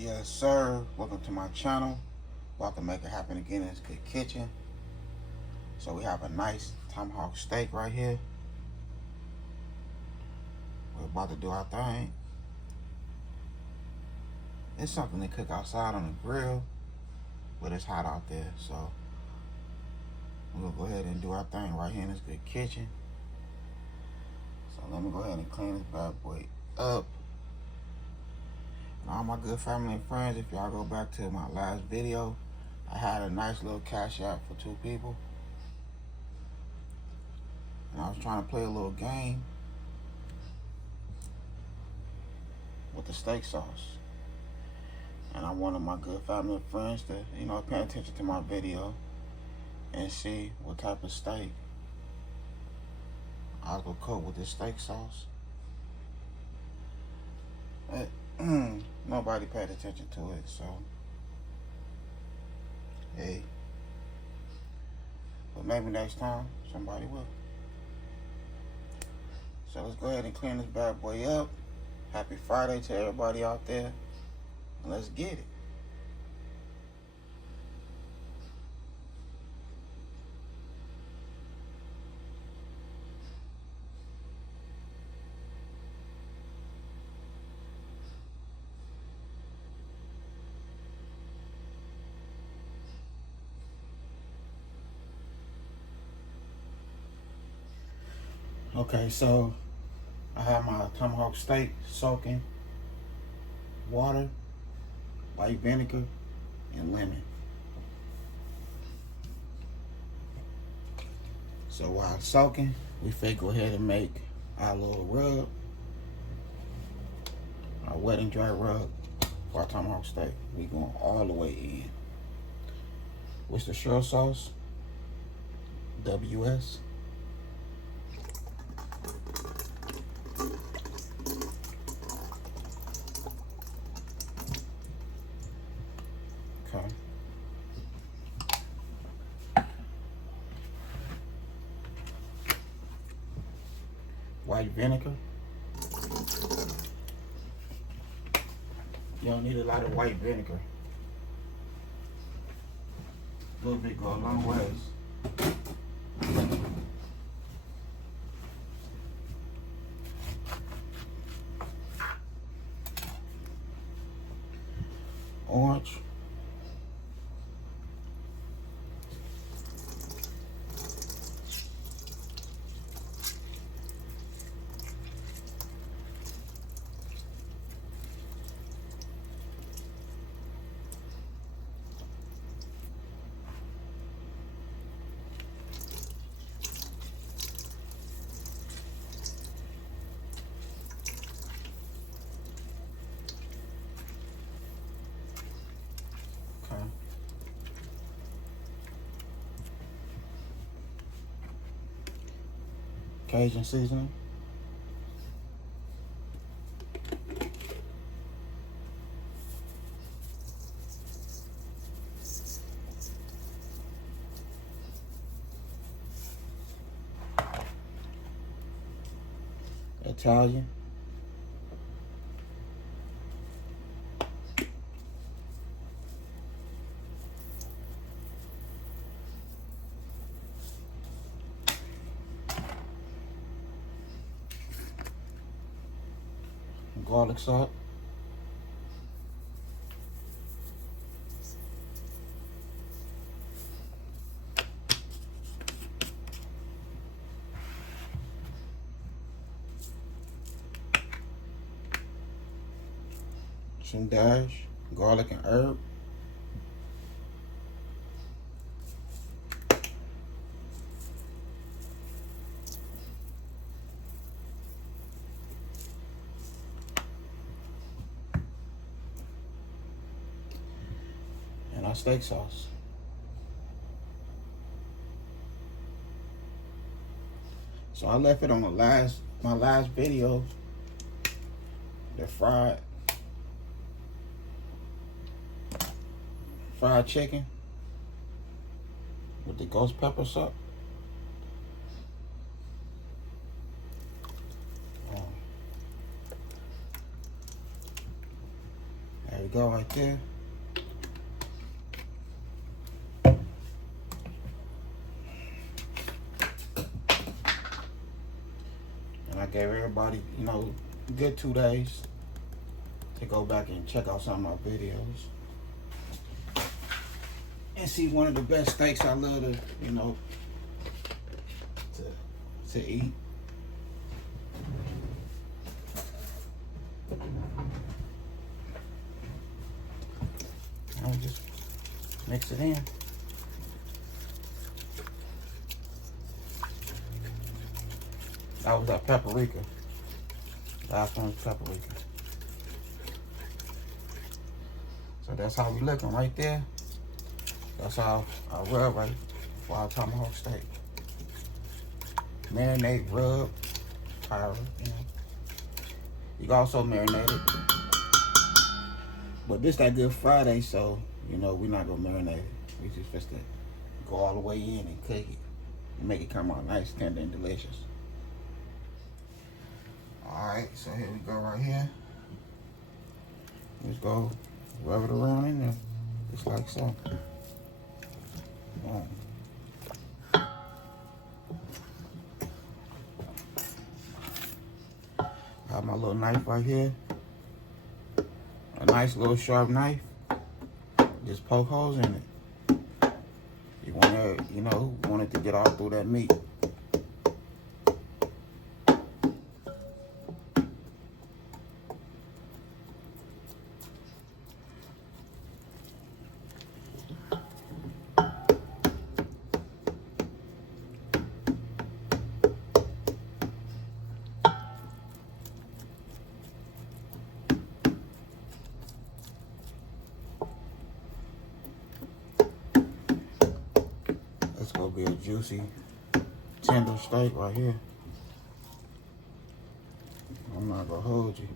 Yes, sir. Welcome to my channel. About to make it happen again in this good kitchen. So we have a nice tomahawk steak right here. We're about to do our thing. It's something to cook outside on the grill, but it's hot out there, so we'll go ahead and do our thing right here in this good kitchen. So let me go ahead and clean this bad boy up. And all my good family and friends, if y'all go back to my last video, I had a nice little cash out for 2 people. And I was trying to play a little game with the steak sauce. And I wanted my good family and friends to, pay attention to my video and see what type of steak I was gonna cook with this steak sauce. But nobody paid attention to it, so hey. But maybe next time somebody will. So let's go ahead and clean this bad boy up. Happy Friday to everybody out there. And let's get it. Okay, so I have my tomahawk steak soaking water, white vinegar, and lemon. So while it's soaking, we finna go ahead and make our little rub, our wet and dry rub for our tomahawk steak. We going all the way in. Worcestershire sauce, WS. Okay. White vinegar. You don't need a lot of white vinegar. A little bit go a long ways. Orange. Cajun seasoning. Italian. Garlic salt. Some dash, garlic and herb. And our steak sauce. So I left it on my last video, the fried chicken with the ghost pepper sauce. There we we go right there. And I gave everybody, you know, a good 2 days to go back and check out some of my videos and see one of the best steaks I love to, you know, to eat. I'll just mix it in. That was that paprika. Last one was paprika. So that's how we looking right there. That's how I rub right for our tomahawk steak. Marinate, rub, fire, you know. You can also marinate it. But this that Good Friday, so, you know, we're not gonna marinate it. We just supposed to go all the way in and cook it and make it come out nice, tender, and delicious. Alright, so here we go right here. Let's go rub it around in there, just like so. Boom. I have my little knife right here. A nice little sharp knife. Just poke holes in it. You want to, you know, want it to get all through that meat. It's gonna be a juicy, tender steak right here. I'm not gonna hold you.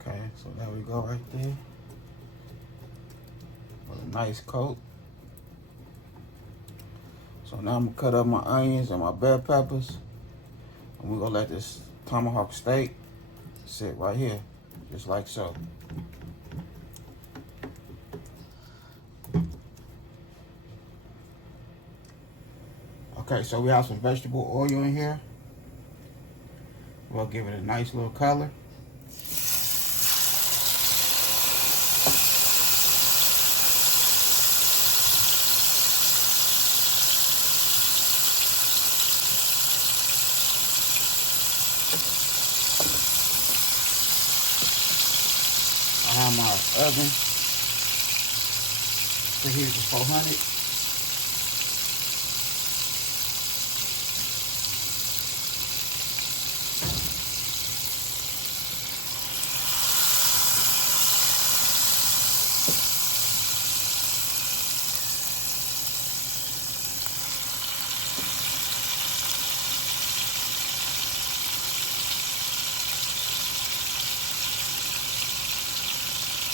Okay, so there we go right there. With a nice coat. So now I'm gonna cut up my onions and my bell peppers. And we're gonna let this tomahawk steak sit right here, just like so. Okay, so we have some vegetable oil in here. We'll give it a nice little color. I have my oven preheated to 400.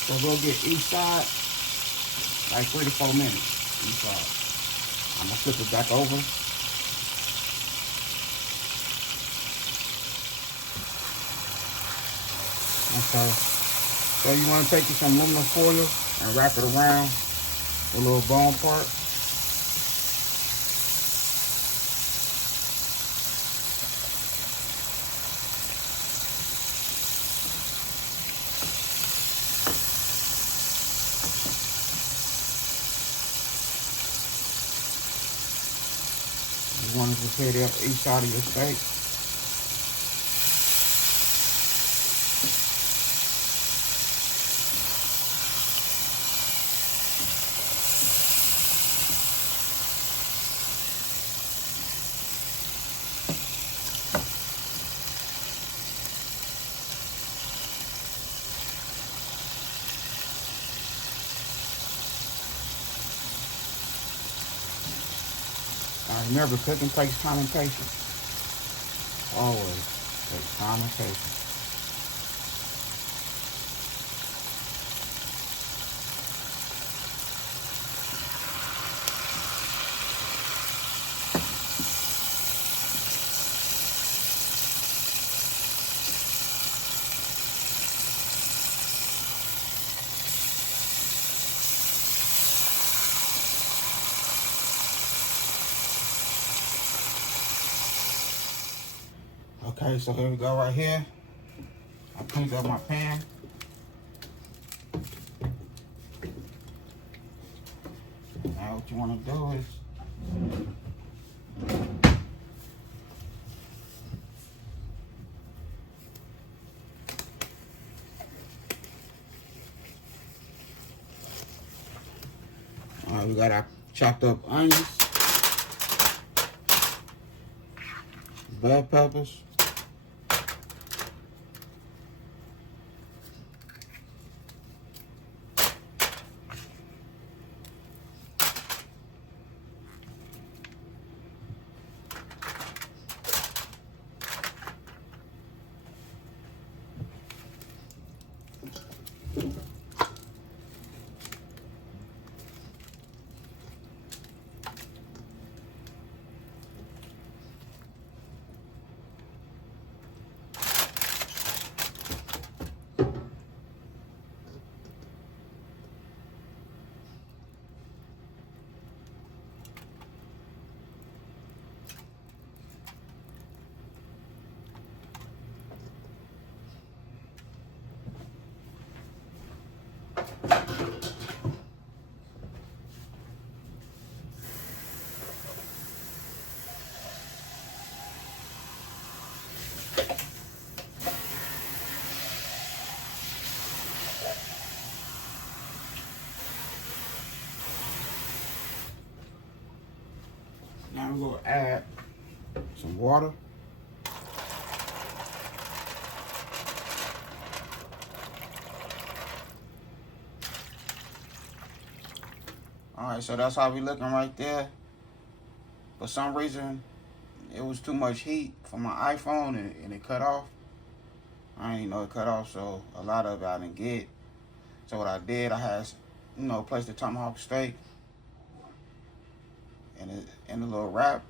So we'll get each side like 3 to 4 minutes each side. I'm gonna flip it back over. Okay. So you want to take some aluminum foil and wrap it around the little bone part. You want to just hit it up each side of your steak. Now remember, cooking takes time and patience. Always takes time and patience. Okay, so here we go right here. I cleaned up my pan. Now what you want to do is we got our chopped up onions, bell peppers, now we're going to add some water. Alright, so that's how we looking right there. For some reason, it was too much heat for my iPhone and it cut off. I didn't know it cut off, so a lot of it I didn't get. So what I did, I had, placed the tomahawk steak in a little wrap.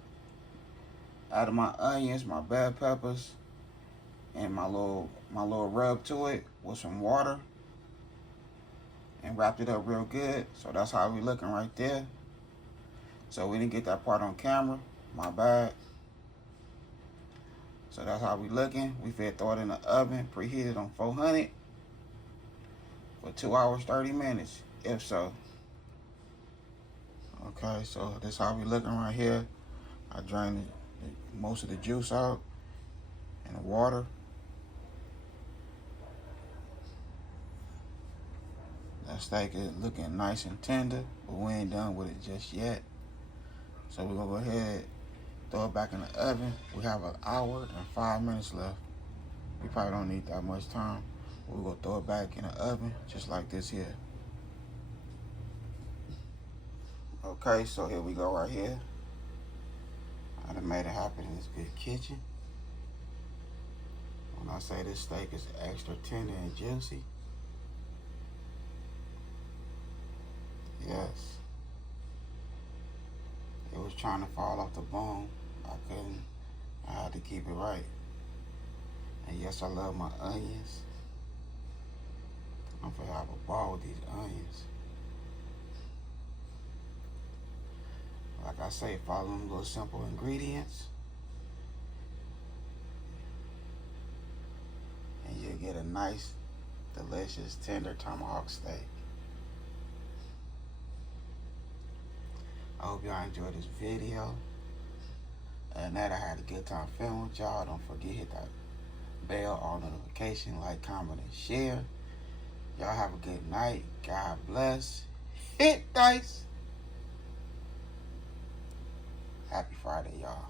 Added my onions, my bell peppers, and my little rub to it with some water, and wrapped it up real good. So that's how we looking right there. So we didn't get that part on camera, my bad. So that's how we looking. We finna throw it in the oven, preheated on 400 for 2 hours, 30 minutes, if so. Okay, so that's how we looking right here. I drained most of the juice out and the water. That steak is looking nice and tender, but we ain't done with it just yet. So we're gonna go ahead, throw it back in the oven. We have an hour and 5 minutes left. We probably don't need that much time. We're gonna throw it back in the oven, just like this here. Okay, so here we go right here. I done made it happen in this good kitchen. When I say this steak is extra tender and juicy, yes. It was trying to fall off the bone. I couldn't. I had to keep it right. And yes, I love my onions. I'm gonna have a ball with these onions. Like I say, follow them little simple ingredients, and you'll get a nice, delicious, tender tomahawk steak. I hope y'all enjoyed this video. And that I had a good time filming with y'all. Don't forget, hit that bell, all notification, like, comment, and share. Y'all have a good night. God bless. Hit dice. Happy Friday, y'all.